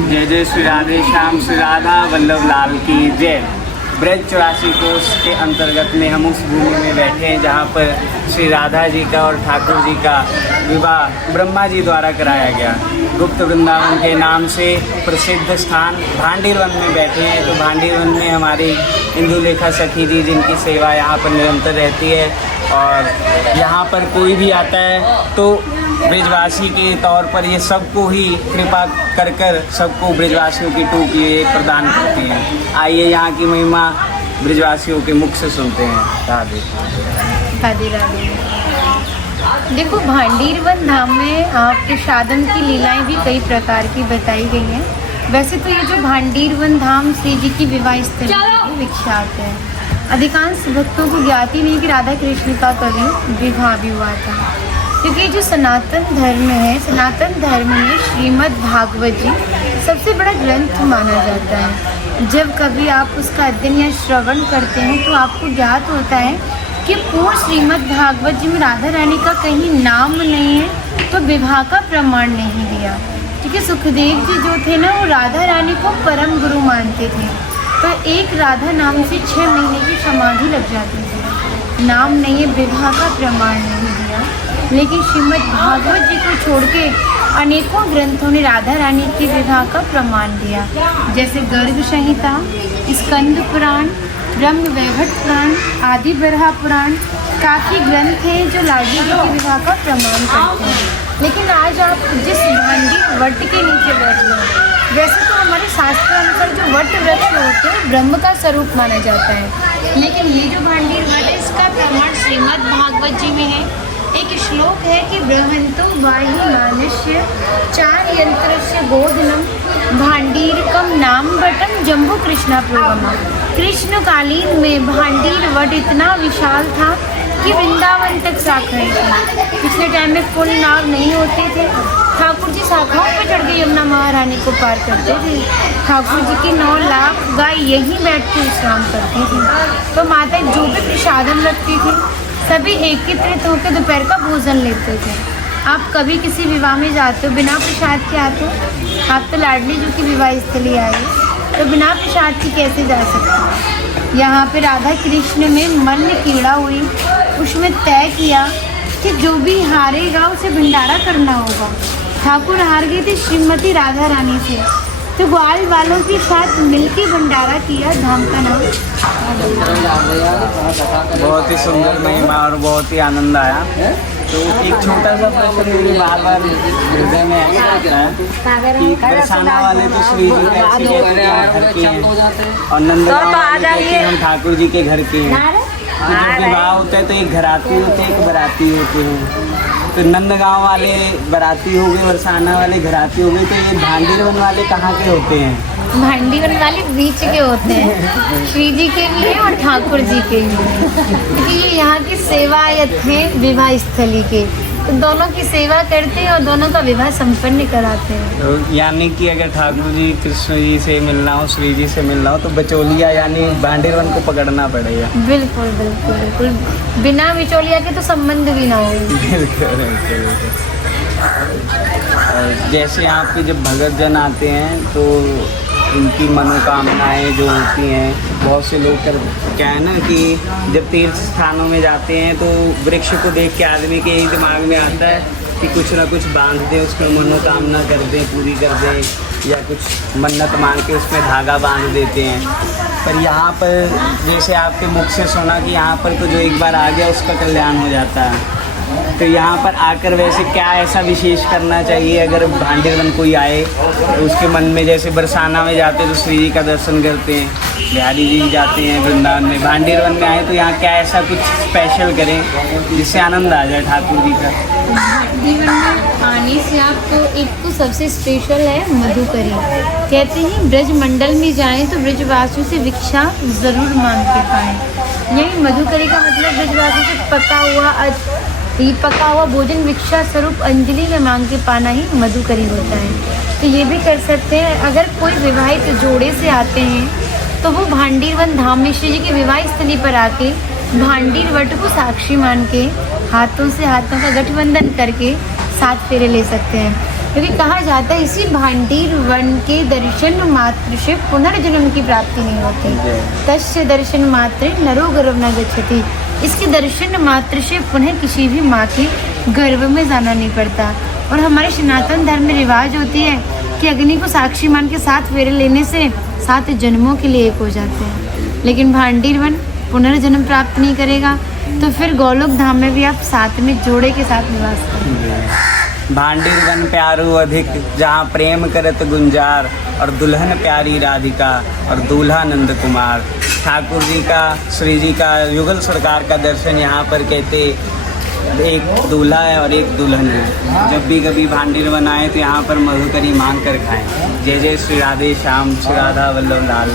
जय जय श्री राधे श्याम श्री राधा वल्लभ लाल की जय। ब्रज 84 कोष के अंतर्गत में हम उस भूमि में बैठे हैं जहाँ पर श्री राधा जी का और ठाकुर जी का विवाह ब्रह्मा जी द्वारा कराया गया। गुप्त वृंदावन के नाम से प्रसिद्ध स्थान भांडीर वन में बैठे हैं। तो भांडीर वन में हमारी इंदुलेखा सखी जी जिनकी सेवा यहाँ पर निरंतर रहती है, और यहाँ पर कोई भी आता है तो ब्रजवासी के तौर पर ये सबको ही कृपा कर कर सबको ब्रजवासियों की टोपी प्रदान करती हैं। आइए यहाँ की महिमा ब्रजवासियों के मुख से सुनते हैं। राधे राधे राधे। देखो, भांडीर वन धाम में प्रसादम की लीलाएं भी कई प्रकार की बताई गई हैं। वैसे तो ये जो भांडीर वन धाम श्री जी की विवाह स्थल विख्यात है। अधिकांश भक्तों को ज्ञात ही नहीं कि राधा कृष्ण का कभी विवाह भी हुआ था, क्योंकि जो सनातन धर्म है, सनातन धर्म में श्रीमद् भागवत जी सबसे बड़ा ग्रंथ माना जाता है। जब कभी आप उसका अध्ययन या श्रवण करते हैं तो आपको ज्ञात होता है कि पूर्ण श्रीमद् भागवत जी में राधा रानी का कहीं नाम नहीं है, तो विवाह का प्रमाण नहीं दिया। क्योंकि सुखदेव जी जो थे ना, वो राधा रानी को परम गुरु मानते थे। तो एक राधा नाम से 6 महीने की समाधि लग जाती थी। नाम नहीं है, विवाह का प्रमाण नहीं दिया। लेकिन श्रीमद् भागवत जी को छोड़ के अनेकों ग्रंथों ने राधा रानी के विवाह का प्रमाण दिया, जैसे गर्ग संहिता, स्कंद पुराण, ब्रह्म वैवर्त पुराण, आदि बरहा पुराण। काफ़ी ग्रंथ हैं जो लाडली जी के विवाह का प्रमाण करते हैं। लेकिन आज आप जिस भांडीर वट के नीचे बैठ गए, वैसे तो हमारे शास्त्र अनुसार जो वट वृक्ष होते हैं ब्रह्म का स्वरूप माना जाता है, लेकिन ये जो भांडीर वट है इसका प्रमाण श्रीमद् भागवत जी में है। एक श्लोक है कि ब्रह्मंतो वायु मानस्य 4 यंत्रस्य बोधनम भांडीरकम नाम वटम जम्बू कृष्णा प्रोगमा। कृष्णकालीन में भांडीर वट इतना विशाल था कि वृंदावन तक शाखाएं थी। पिछले टाइम में पुल नाव नहीं होते थे, ठाकुर जी शाखाओं पर चढ़ के यमुना महारानी को पार करते थे। ठाकुर जी की 9 लाख गाय यहीं बैठ के विश्राम करती थी। तो माता जो भी प्रसादम रखती थी सभी एकत्रित होकर दोपहर का भोजन लेते थे। आप कभी किसी विवाह में जाते हो बिना प्रसाद के आते हो? आप तो लाडली जी की विवाह स्थली आए, तो बिना प्रसाद के कैसे जा सकते हो? यहाँ पे राधा कृष्ण में मन में कीड़ा हुई, उसमें तय किया कि जो भी हारेगा उसे भंडारा करना होगा। ठाकुर हार गए थे श्रीमती राधा रानी से, तो ग्वाल वालों के साथ मिलके भंडारा किया। धाम का नाम बहुत ही सुंदर महिमा और बहुत ही आनंद आया। तो एक छोटा सा प्रश्न मुझे बार बार हृदय में ऐसा आता है कि बरसाना वाले तो श्री जी के घर के हैं और नंदगांव वाले कहते हैं हम ठाकुर जी के घर के हैं। तो जब विवाह होता है तो एक घराती होते हैं, एक बराती होते हैं। तो नंदगांव वाले बराती हो गए, बरसाना वाले घराती हो गए, तो ये भांडीर वन वाले कहाँ के होते हैं? भांडी वन वाले बीच के होते हैं, श्री जी के भी हैं और ठाकुर जी के भी हैं, क्योंकि ये यहाँ की सेवायत हैं विवाह स्थली के। तो दोनों की सेवा करते हैं और दोनों का विवाह संपन्न कराते हैं। तो यानी कि अगर ठाकुर जी कृष्ण जी से मिलना हो, श्री जी से मिलना हो, तो बचौलिया यानी भांडीर वन को पकड़ना पड़ेगा। बिल्कुल बिल्कुल बिल्कुल, बिना बिचौलिया के तो संबंध भी ना हो। जैसे यहाँ पे जब भगत जन आते हैं तो इनकी मनोकामनाएं जो होती हैं, बहुत से लोग क्या है ना कि जब तीर्थ स्थानों में जाते हैं तो वृक्ष को देख के आदमी के यही दिमाग में आता है कि कुछ ना कुछ बांध दें, उसमें मनोकामना कर दें, पूरी कर दें, या कुछ मन्नत मांग के उसमें धागा बांध देते हैं। पर यहाँ पर जैसे आपके मुख से सुना कि यहाँ पर तो जो एक बार आ गया उसका कल्याण हो जाता है। तो यहाँ पर आकर वैसे क्या ऐसा विशेष करना चाहिए अगर भांडीर वन कोई आए तो उसके मन में? जैसे बरसाना में जाते हैं तो श्री जी का दर्शन करते हैं, बिहारी जी जाते हैं वृंदावन में, भांडीर वन में आए तो यहाँ क्या ऐसा कुछ स्पेशल करें जिससे आनंद आ जाए ठाकुर जी का? भांडीर वन में आने से आपको एक तो सबसे स्पेशल है मधुकरी। कहते हैं ब्रज मंडल में जाएं तो ब्रजवासियों से भिक्षा ज़रूर मांग के पाएँ। यही मधुकरी का मतलब ब्रजवासियों से पका हुआ भोजन भिक्षा स्वरूप अंजलि में मांग के पाना ही मधुकरी होता है। तो ये भी कर सकते हैं। अगर कोई विवाहित जोड़े से आते हैं तो वो भांडीर वन धाम में श्री जी की विवाह स्थली पर आके भांडीर वट को साक्षी मान के हाथों से हाथों का गठबंधन करके 7 फेरे ले सकते हैं। क्योंकि कहा जाता है इसी भांडीर वन के दर्शन मात्र से पुनर्जन्म की प्राप्ति नहीं होती। तस्य दर्शन मात्र नरो गर्भ न गच्छति। इसके दर्शन मात्र से पुनः किसी भी माँ के गर्भ में जाना नहीं पड़ता। और हमारे सनातन धर्म में रिवाज होती है कि अग्नि को साक्षी मान के 7 फेरे लेने से 7 जन्मों के लिए एक हो जाते हैं। लेकिन भांडीर वन पुनर्जन्म प्राप्त नहीं करेगा, तो फिर गोलोक धाम में भी आप साथ में जोड़े के साथ निवास करेंगे। भांडीर वन प्यारू अधिक, जहाँ प्रेम करत गुंजार, और दुल्हन प्यारी राधिका और दूल्हा नंद कुमार। ठाकुर जी का, श्री जी का युगल सरकार का दर्शन यहाँ पर कहते एक दूल्हा है और एक दुल्हन है। जब भी कभी भांडीर वन आए तो यहाँ पर मधुकरी मांग कर खाएं। जय जय श्री राधे श्याम, श्री राधा वल्लभ लाल।